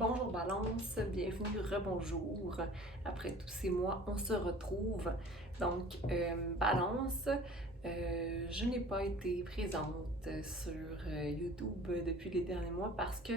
Bonjour Balance, bienvenue, rebonjour. Après tous ces mois, on se retrouve. Donc, Balance, je n'ai pas été présente sur YouTube depuis les derniers mois parce que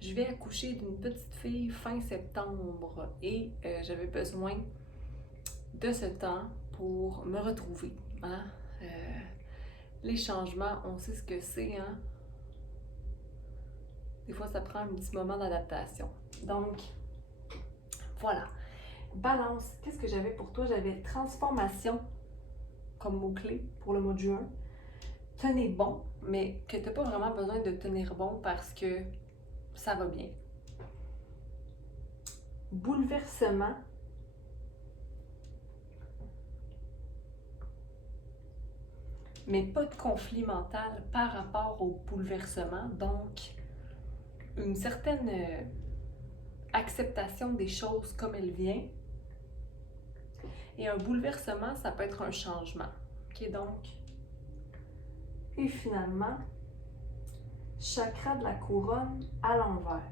je vais accoucher d'une petite fille fin septembre et j'avais besoin de ce temps pour me retrouver. Hein? Les changements, on sait ce que c'est, hein? Des fois, ça prend un petit moment d'adaptation. Donc, voilà. Balance, qu'est-ce que j'avais pour toi? J'avais transformation comme mot-clé pour le mois de juin. Tenez bon, mais que tu n'as pas vraiment besoin de tenir bon parce que ça va bien. Bouleversement. Mais pas de conflit mental par rapport au bouleversement. Donc, une certaine acceptation des choses comme elles viennent. Et un bouleversement, ça peut être un changement. OK, donc. Et finalement, chakra de la couronne à l'envers.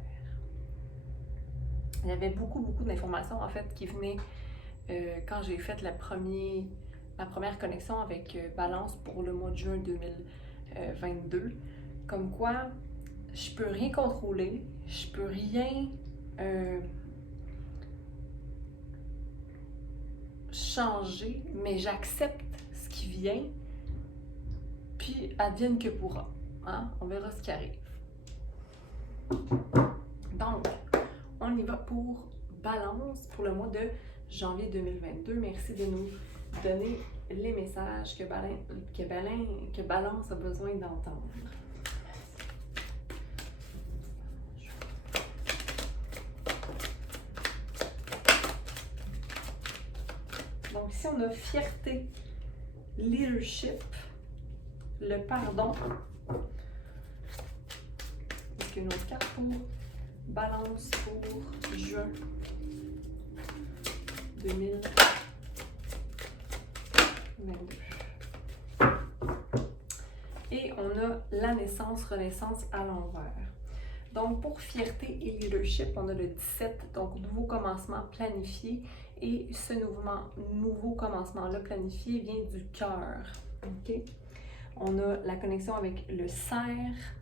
Il y avait beaucoup d'informations en fait qui venaient quand j'ai fait ma première connexion avec Balance pour le mois de juin 2022. Comme quoi, je peux rien contrôler, je peux rien changer, mais j'accepte ce qui vient, puis advienne que pourra. Hein? On verra ce qui arrive. Donc, on y va pour Balance pour le mois de janvier 2022. Merci de nous donner les messages que Balance a besoin d'entendre. Donc, ici, on a fierté, leadership, le pardon. Est-ce qu'il y a une autre carte pour Balance pour juin 2022. Et on a la naissance, renaissance à l'envers. Donc, pour fierté et leadership, on a le 17, donc nouveau commencement planifié. Et ce nouveau commencement-là planifié vient du cœur. OK? On a la connexion avec le cerf.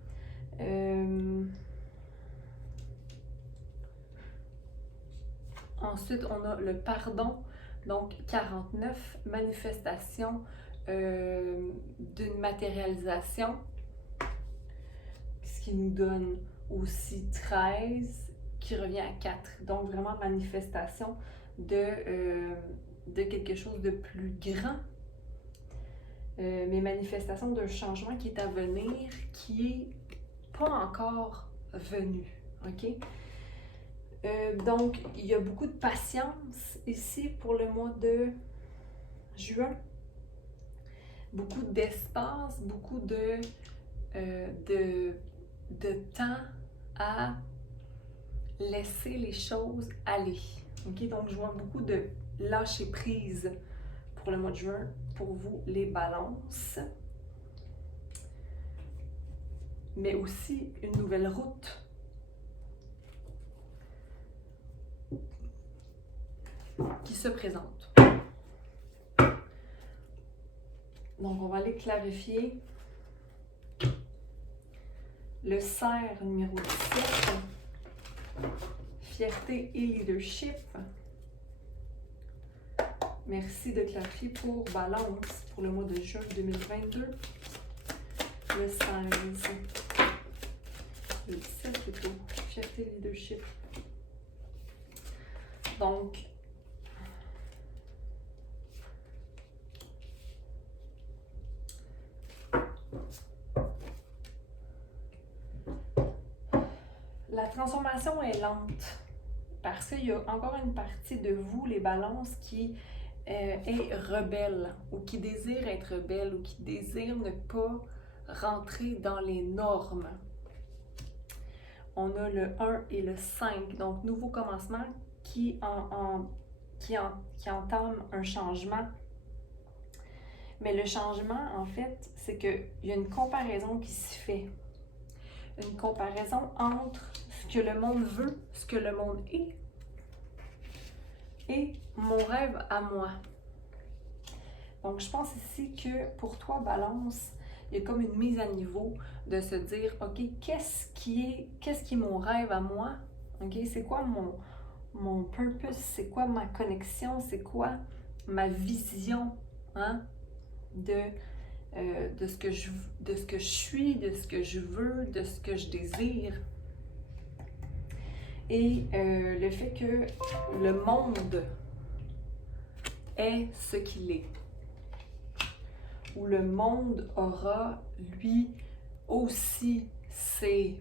Ensuite, on a le pardon. Donc, 49, manifestation d'une matérialisation. Ce qui nous donne aussi 13, qui revient à 4. Donc, vraiment manifestation de quelque chose de plus grand, mais manifestation d'un changement qui est à venir, qui est pas encore venu, OK? Donc, il y a beaucoup de patience ici pour le mois de juin, beaucoup d'espace, beaucoup de temps à laisser les choses aller. Okay? Donc, je vois beaucoup de lâcher prise pour le mois de juin, pour vous, les balances. Mais aussi une nouvelle route. Qui se présente. Donc, on va aller clarifier le cerf numéro 17. Fierté et leadership. Merci de clarifier pour Balance pour le mois de juin 2022. Le 16. Le 17 plutôt. Fierté et leadership. Donc, la transformation est lente parce qu'il y a encore une partie de vous, les balances, qui est rebelle ou qui désire être rebelle ou qui désire ne pas rentrer dans les normes. On a le 1 et le 5, donc nouveau commencement qui entame un changement. Mais le changement, en fait, c'est qu'il y a une comparaison qui se fait. Une comparaison entre ce que le monde veut, ce que le monde est, et mon rêve à moi. Donc, je pense ici que pour toi, Balance, il y a comme une mise à niveau de se dire, OK, qu'est-ce qui est mon rêve à moi? OK, c'est quoi mon purpose? C'est quoi ma connexion? C'est quoi ma vision, hein, de ce que je suis, de ce que je veux, de ce que je désire. Et le fait que le monde est ce qu'il est. Où le monde aura, lui, aussi ses,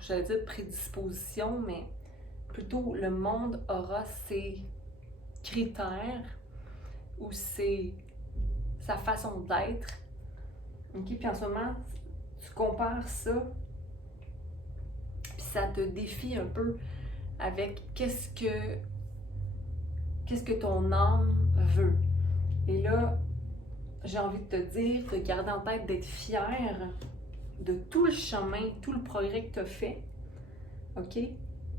j'allais dire prédispositions, mais plutôt le monde aura ses critères ou sa façon d'être. OK? Puis en ce moment, tu compares ça, puis ça te défie un peu avec qu'est-ce que ton âme veut. Et là, j'ai envie de te dire, de garder en tête, d'être fier de tout le chemin, tout le progrès que tu as fait, OK?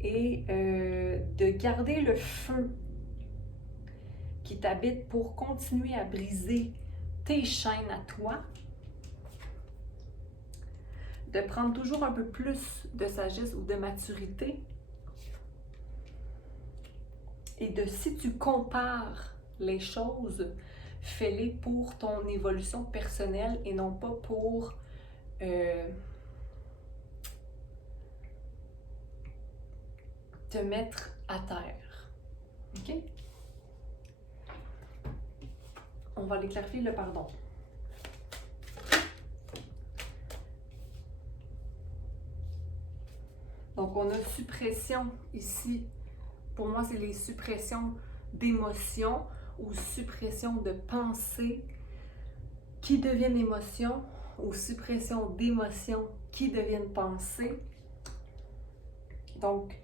Et de garder le feu qui t'habite pour continuer à briser tes chaînes à toi, de prendre toujours un peu plus de sagesse ou de maturité, et de, si tu compares les choses, fais-les pour ton évolution personnelle et non pas pour te mettre à terre. OK? On va aller clarifier le pardon. Donc, on a suppression ici. Pour moi, c'est les suppressions d'émotions ou suppression de pensées qui deviennent émotions ou suppression d'émotions qui deviennent pensées. Donc,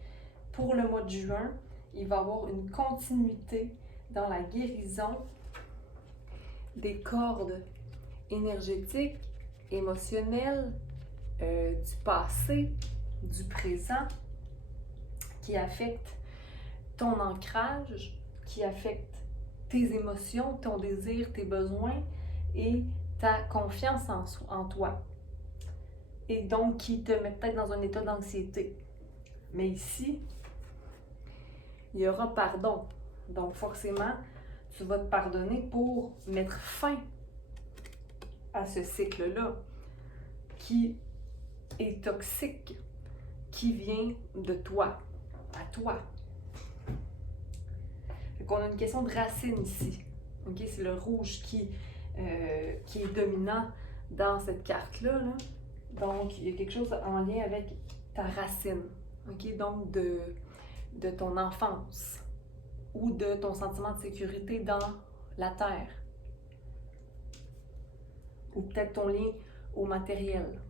pour le mois de juin, il va y avoir une continuité dans la guérison des cordes énergétiques, émotionnelles, du passé, du présent, qui affectent ton ancrage, qui affectent tes émotions, ton désir, tes besoins et ta confiance en toi. Et donc, qui te met peut-être dans un état d'anxiété. Mais ici, il y aura pardon. Donc, forcément, tu vas te pardonner pour mettre fin à ce cycle-là qui est toxique, qui vient de toi, à toi. Donc, on a une question de racine ici. Okay? C'est le rouge qui est dominant dans cette carte-là. Là. Donc, il y a quelque chose en lien avec ta racine. Okay? Donc, de ton enfance ou de ton sentiment de sécurité dans la terre. Ou peut-être ton lien au matériel.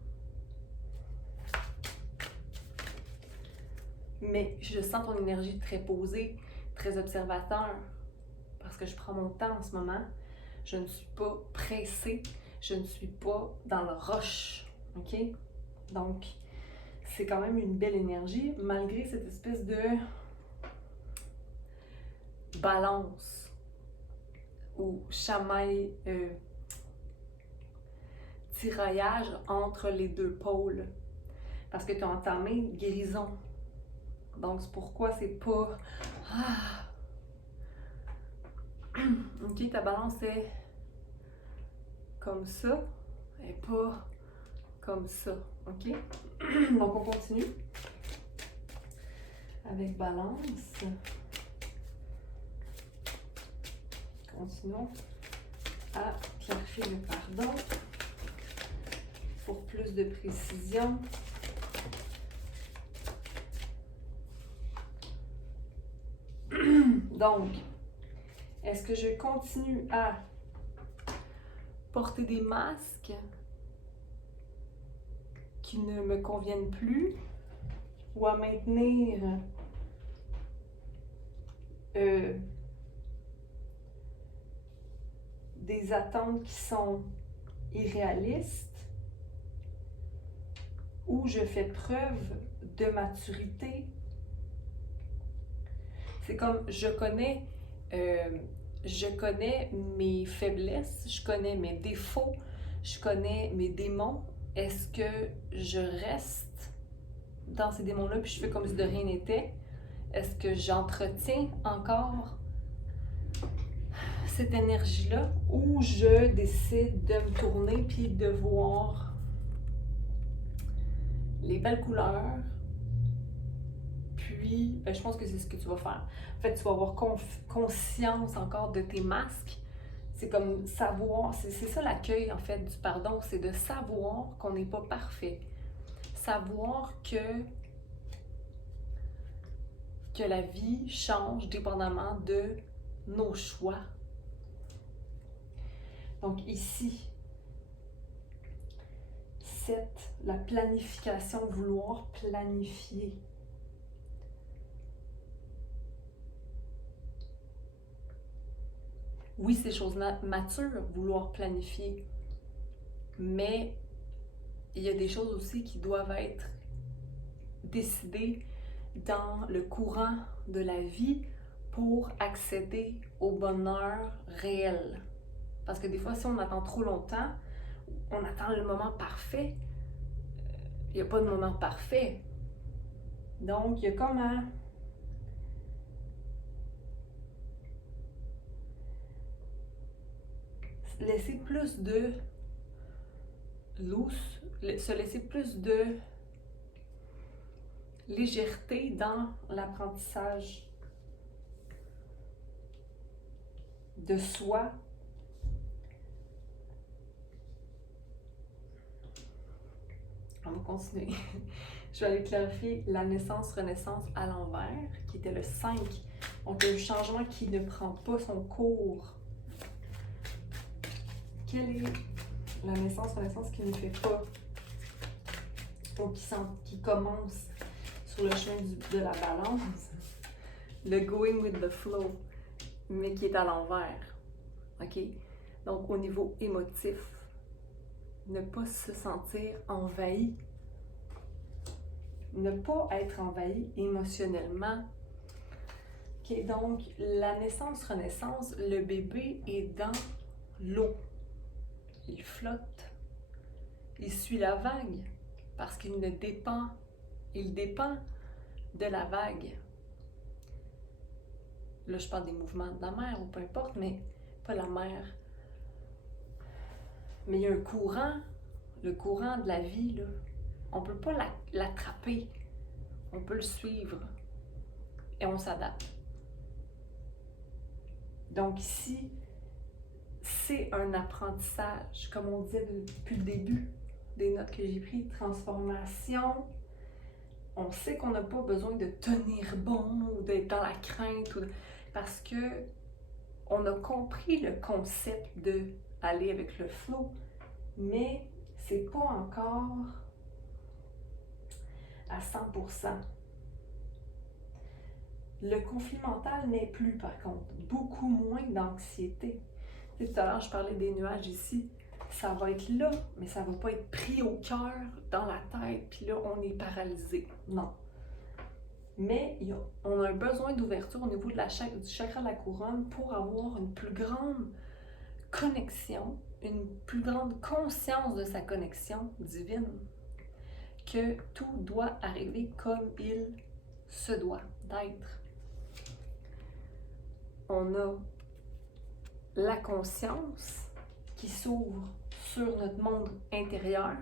Mais je sens ton énergie très posée, très observateur, parce que je prends mon temps en ce moment. Je ne suis pas pressée, je ne suis pas dans le rush, OK? Donc, c'est quand même une belle énergie, malgré cette espèce de balance ou chamaille, tiraillage entre les deux pôles. Parce que tu as entamé une guérison. Donc, c'est pourquoi c'est pas... OK, ta balance est comme ça, et pas comme ça. OK? Donc, on continue avec balance. Continuons à clarifier le pardon pour plus de précision. Donc, est-ce que je continue à porter des masques qui ne me conviennent plus ou à maintenir des attentes qui sont irréalistes où je fais preuve de maturité. C'est comme je connais mes faiblesses, je connais mes défauts, je connais mes démons. Est-ce que je reste dans ces démons-là puis je fais comme si de rien n'était? Est-ce que j'entretiens encore cette énergie-là ou je décide de me tourner puis de voir les belles couleurs? Puis, je pense que c'est ce que tu vas faire. En fait, tu vas avoir conscience encore de tes masques. C'est comme savoir, c'est ça l'accueil en fait du pardon, c'est de savoir qu'on n'est pas parfait. Savoir que la vie change dépendamment de nos choix. Donc ici, la planification, vouloir planifier. Oui, c'est choses matures, vouloir planifier, mais il y a des choses aussi qui doivent être décidées dans le courant de la vie pour accéder au bonheur réel. Parce que des fois, si on attend trop longtemps, on attend le moment parfait, il n'y a pas de moment parfait. Donc, il y a comme un... laisser plus de loose, se laisser plus de légèreté dans l'apprentissage de soi. On va continuer. Je vais aller clarifier la naissance-renaissance à l'envers, qui était le 5. Donc, le changement qui ne prend pas son cours. Quelle est la naissance-renaissance qui ne fait pas, ou qui commence sur le chemin de la balance, le going with the flow, mais qui est à l'envers. OK? Donc, au niveau émotif, ne pas se sentir envahi, ne pas être envahi émotionnellement. OK? Donc, la naissance-renaissance, le bébé est dans l'eau. Il flotte, il suit la vague parce qu'il dépend de la vague. Là, je parle des mouvements de la mer ou peu importe, mais pas la mer. Mais il y a un courant, le courant de la vie, là. On ne peut pas l'attraper, on peut le suivre et on s'adapte. Donc ici, c'est un apprentissage, comme on disait depuis le début des notes que j'ai prises, transformation. On sait qu'on n'a pas besoin de tenir bon ou d'être dans la crainte, parce que on a compris le concept de aller avec le flow, mais c'est pas encore à 100%. Le conflit mental n'est plus, par contre, beaucoup moins d'anxiété. Tout à l'heure, je parlais des nuages ici. Ça va être là, mais ça ne va pas être pris au cœur, dans la tête, puis là, on est paralysé. Non. Mais on a un besoin d'ouverture au niveau de du chakra de la couronne pour avoir une plus grande connexion, une plus grande conscience de sa connexion divine. Que tout doit arriver comme il se doit d'être. On a la conscience qui s'ouvre sur notre monde intérieur.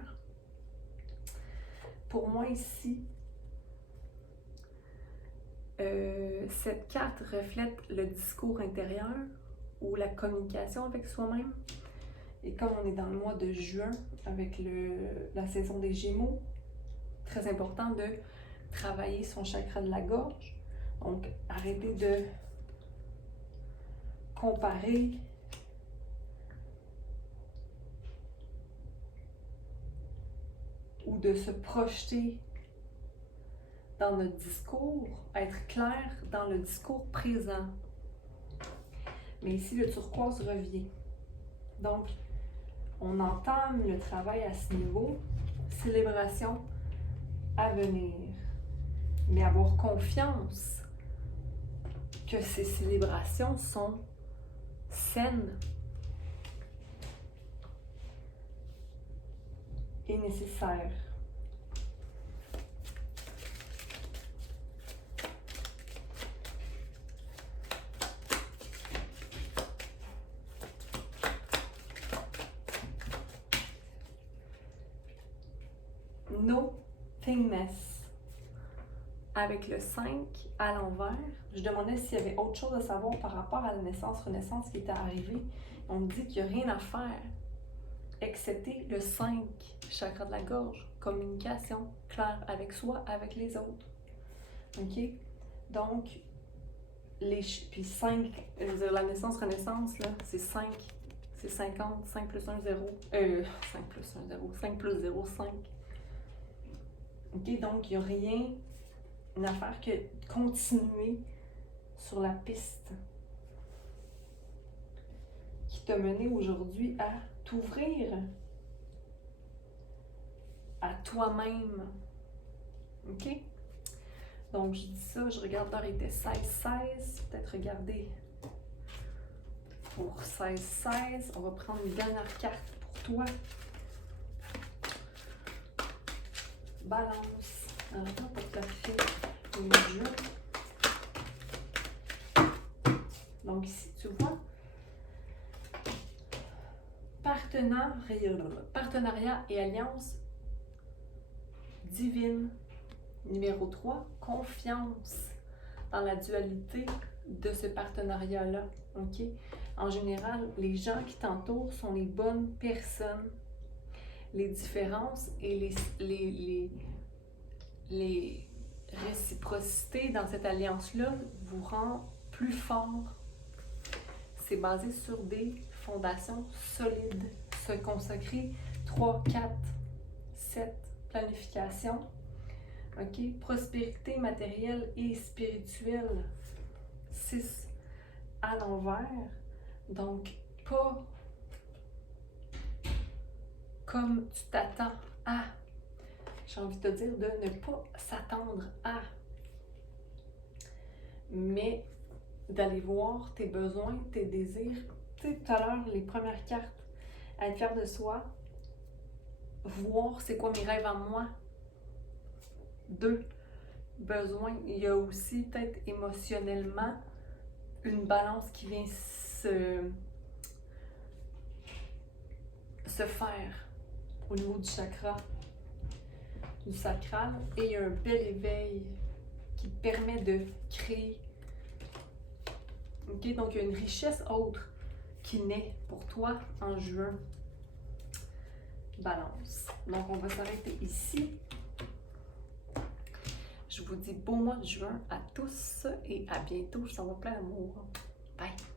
Pour moi ici, cette carte reflète le discours intérieur ou la communication avec soi-même. Et comme on est dans le mois de juin avec la saison des Gémeaux, très important de travailler son chakra de la gorge. Donc, arrêtez de comparer ou de se projeter dans notre discours, être clair dans le discours présent. Mais ici, le turquoise revient. Donc, on entame le travail à ce niveau. Célébration à venir. Mais avoir confiance que ces célébrations sont saines et nécessaires. Nothingness. Avec le 5 à l'envers, je demandais s'il y avait autre chose à savoir par rapport à la naissance-renaissance qui était arrivée. On me dit qu'il n'y a rien à faire, excepté le 5, chakra de la gorge, communication claire avec soi, avec les autres. OK? Donc, puis 5, je veux dire, la naissance-renaissance, là, c'est 5, c'est 50, 5 plus 1, 0. 5 plus 1, 0. 5 plus 0, 5. OK? Donc, il n'y a rien à faire que continuer sur la piste qui t'a mené aujourd'hui à t'ouvrir à toi-même. OK? Donc, je dis ça, je regarde l'heure, il était 16-16. Peut-être regarder pour 16-16. On va prendre une dernière carte pour toi. Balance. Alors, attends, pour te faire le jeu. Donc, ici, tu vois, partenariat et alliance divine. Numéro 3, confiance dans la dualité de ce partenariat-là. OK? En général, les gens qui t'entourent sont les bonnes personnes. Les différences et les réciprocités dans cette alliance-là vous rendent plus fort. C'est basé sur des fondations solides. Se consacrer 3, 4, 7, planification. OK? Prospérité matérielle et spirituelle. 6 à l'envers. Donc, pas comme tu t'attends à. J'ai envie de te dire de ne pas s'attendre à. Mais d'aller voir tes besoins, tes désirs. Tu sais, tout à l'heure, les premières cartes, être fier de soi, voir c'est quoi mes rêves en moi. 2, besoin. Il y a aussi peut-être émotionnellement une balance qui vient se faire au niveau du chakra, du sacral. Et il y a un bel éveil qui permet de créer. OK? Donc, il y a une richesse autre qui naît pour toi en juin. Balance. Donc, on va s'arrêter ici. Je vous dis bon mois de juin à tous et à bientôt. Je t'envoie plein d'amour. Bye!